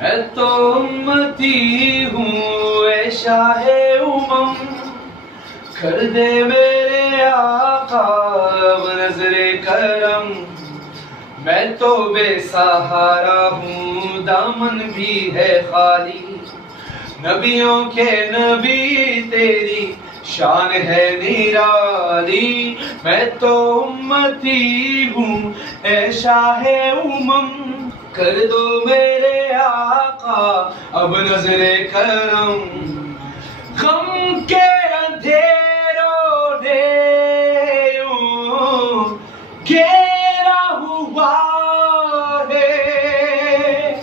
میں تو امتی ہوں اے شاہ امم، کر دے میرے آقا اب نظر کرم، میں تو بے سہارا ہوں دامن بھی ہے خالی، نبیوں کے نبی تیری شان ہے نرالی، میں تو امتی ہوں اے شاہ امم، کر دو میرے آقا اب نظر کرم، غم کے اندھیروں نے یوں گھیرا ہوا ہے،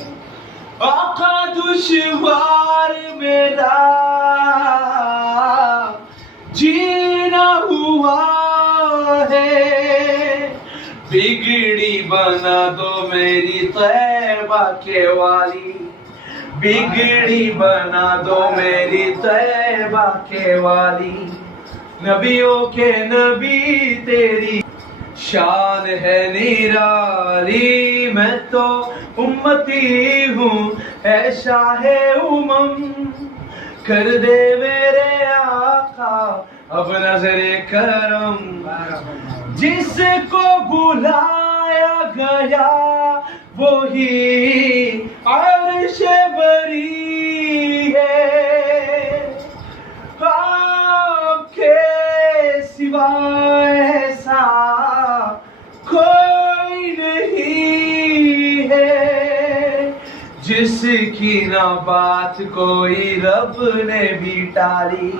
آقا دشوار میرا جینا ہوا ہے، بگڑی بنا دو میری طیبہ کے والی، بگڑی بنا دو میری طیبہ کے والی، نبیوں کے نبی تیری شان ہے نرالی، میں تو امتی ہوں اے شاہ امم، کر دے میرے آقا اب نظر کرم، جس کو بلایا گیا وہی عرش بری ہے، آپ کے سوا ایسا کوئی نہیں ہے، جس کی نہ بات کوئی رب نے بھی ٹالی،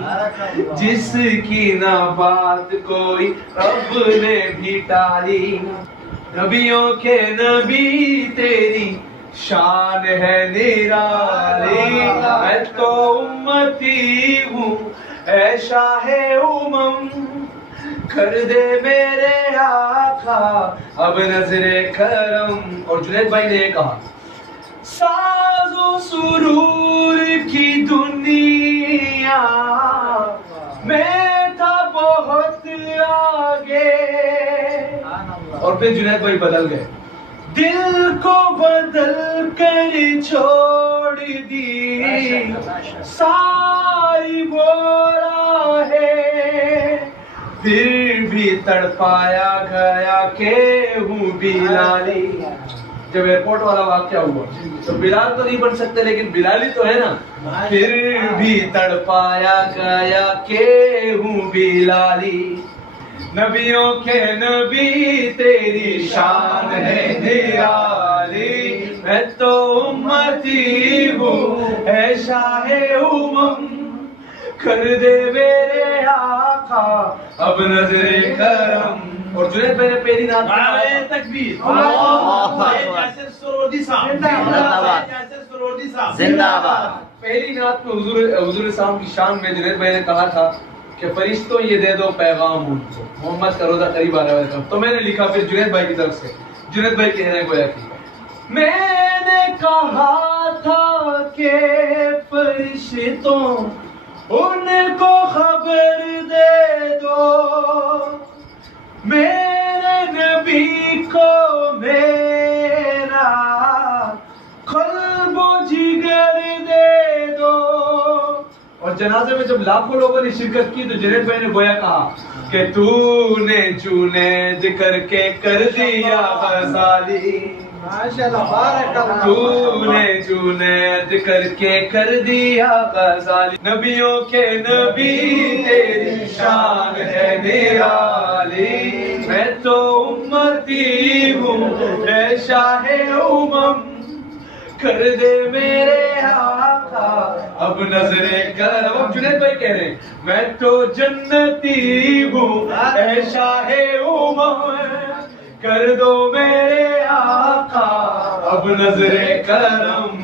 جس کی نہ بات کوئی رب نے بھی ٹالی، نبیوں کے نبی تیری شان ہے نرالی، میں تو امتی ہوں اے شاہ امم، کر دے میرے آقا اب نظر کرم۔ اور جنید بھائی نے یہ کہا، ساز و سرور کی دنیا میں تھا بہت آگے، اور پھر جنید بھائی بدل گئے، دل کو بدل کر چھوڑ دی ساری بورا ہے، پھر بھی تڑپایا گیا کہ ہوں بلالی۔ جب ایئرپورٹ والا واقعہ ہوا تو بلال تو نہیں بن سکتے لیکن بلالی تو ہے نا، پھر بھی تڑپایا گیا کہ ہوں بلالی، نبیوں کے نبی تیری شان ہے نرالی، میں تو امتی ہوں اے شاہ امم، کر دے میرے آقا اب نظر کرم۔ اور جنید بھائی نے پہلی نعت نعرہ تکبیر، زندہ باد۔ پہلی نعت میں حضور صاحب کی شان میں جنید بھائی نے کہا تھا کہ فرشتوں یہ دے دو پیغام ان کو، محمد کا روزہ قریب آ رہا ہے، تو میں نے لکھا پھر جنید بھائی کی طرف سے، جنید بھائی کہنے کو یا کی، میں نے کہا تھا کہ فرشتوں ان کو خبر دے دو، میرے نبی کو میرا قلب و جگر دے دو۔ اور جنازے میں جب لاکھوں لوگوں نے شرکت کی تو جنید بھائی نے گویا کہا کہ تو نے جنید کر کے کر دیا غزالی، تو نے جنید کر کے کر دیا غزالی، نبیوں کے نبی تیری شان ہے نرالی، میں تو امتی ہوں اے شاہ امم، کر دے میرے آقا اب نظر کرم۔ اب جنید بھائی کہہ رہے ہیں میں تو جنتی ہوں اے شاہ امم، کر دو میرے آقا اب نظر کرم۔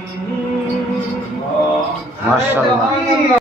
ماشاءاللہ۔